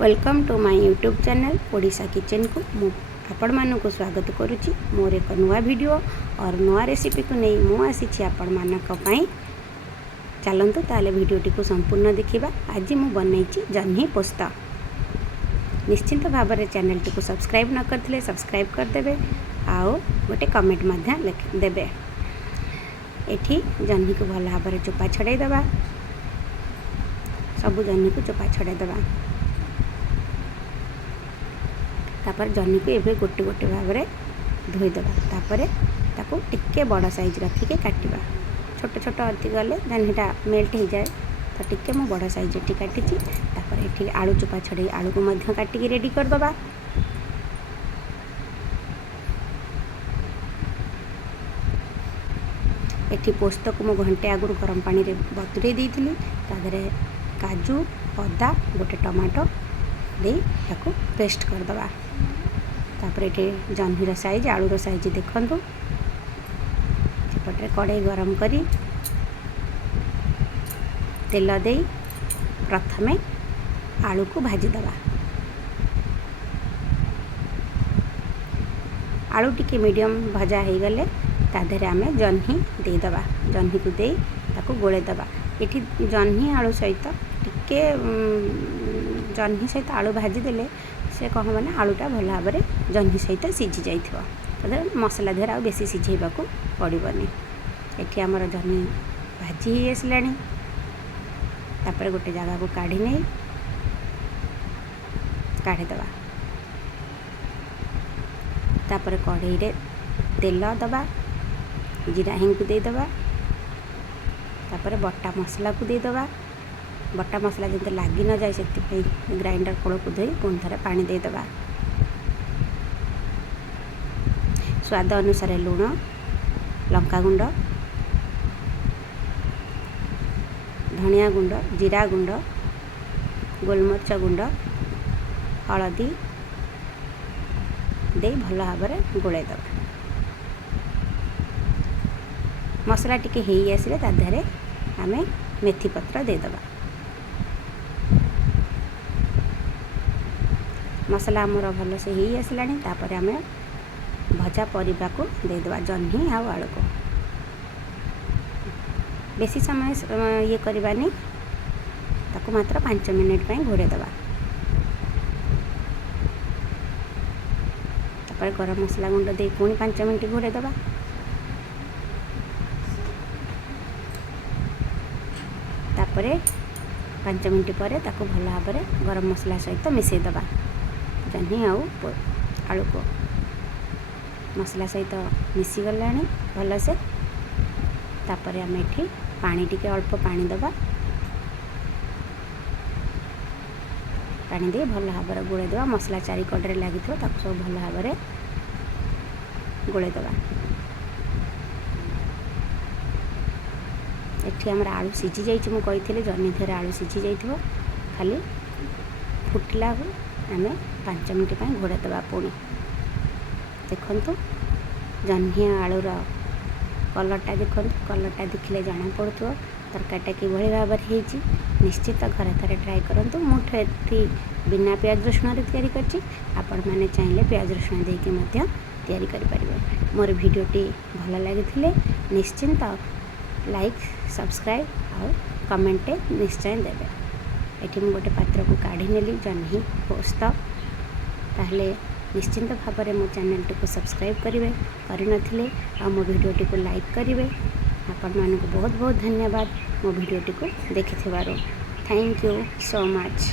Welcome to my YouTube channel Odisha kitchen को आपण मानक स्वागत करुच्ची मोर एक नुआ वीडियो और नुआ रेसिपी को नहीं मु आसी आपण मानक पई चलतु ताले वीडियोटी को संपूर्ण देखिबा। आज मु बनैची जह्नी पोस्ता। निश्चिंत भाव में चैनल टी को सब्सक्राइब न करथिले सब्सक्राइब कर देबे आउ गोटे कमेंट मध्य लिख देबे। एठी जह्नी को भल भाव में चोपा छड़ाई दबा। सबु जह्नी को चोपा छड़ाई दबा। तापर जह्नी को एबे गोटे गोटे भाव में धोईदेवा। तापर ताको टिके बड़ साइज रखिके काटिबा। छोट छोट अति गले जह्नीटा मेल्ट हो जाए तो टिके मु बड़ साइज टी काटी। तापर एठी आलू चोपा छड़े आलू को मध्य काटिकी रेडी कर दबा। एठी पोस्त को मु घंटे आगुर गरम पानी रे बतुरे देइथिली। तादरे काजू अदा गोटे टमाटो दे ताको पेस्ट कर दबा। तापर ये जह्नीर साइज आलूर साइज देखंतु। सेपटे कड़ाई गरम करी तेल दे प्रथमे आलू को भाजी दबा। आलू टिके मीडियम भजा हो गले ताधरे आमे जह्नी दे दबा। जह्नी को दे ताको गोले दबा। एठी जह्नी आलू सहित टिके जह्नी सहित आलू भाजी देले से कह मैंने आलूटा भल भाव में जह्नी सहित सीझी जाइए। मसला देहर आ बेसी सीझेबा को पड़ोनी। एठी आमर जह्नी भाजी ही आसलानी। तापर गोटे जगह को काढ़ी नहीं काढ़ीदबा। तापर कढ़ई रे तेल दबा जीरा हिंग को देदबा। तापर बटा मसला को देदबा। बटा मसला जब लगी न जाए से ग्राइंडर कोल को धोई पुणी थे पानी देदबा। स्वाद अनुसार लुण लंका गुंड धनिया गुंड जीरा गुंड गोलमरिच गुंड हलदी दे भल भाव में गोलाई दबा। मसला टिके हेई आसिले ता देहरे आमे मेथी पत्र देदबा। मसला आमर भल से ही आसलानी। तापर आमे भजा परिबा को देदबा जह्नी आ आलू को। बेसी समय ये करबानी ताको मात्र 5 मिनिट पई घोड़े दबा। तापर गरम मसला गुंड दे पुणी 5 मिनिट घोड़े दबा। तापर 5 मिनिट पर ताको भल भाव में गरम मसला सहित मिसई दबा। जह्नी आलू को मसला सहित मिसी गलानी भल से। तापर आम एठी पानी टिके अल्प पानी दबा। पानी दे भल भाव में गोले दबा। मसला चारि कड़े लगी सब भल भाव में गोले दबा। एठी हमर आलू सीझी जाइए। मु कही जह्नी थे आलू सीझी जाइए। खाली फुटला आम 5 मिनिट पर घोड़ा दबा। पुणी देखु जह्नी आलूर कलरटा देखु। कलरटा देखिले जना पड़ो तरकारीटा कि भाव में निश्चित घर थे ट्राए करूँ। मुझे बिना प्याज रसुण तैयारी आपण मैंने चाहिए प्याज रसुण देके तैयारी करें। मोर भिडियोटी भल लगी निश्चिंत लाइक सब्सक्राइब और कमेंट निश्चय देवे। एठी मु गोटे पात्र को काढ़ी नेली जह्नी पोस्त। ताहले निश्चिंत भाव में मो चैनल टी को सब्सक्राइब करेंगे करनथिले आ मो वीडियोटी को लाइक करेंगे। आपण मानक बहुत बहुत धन्यवाद मो वीडियोटी को देखिथिबारो। Thank you so much.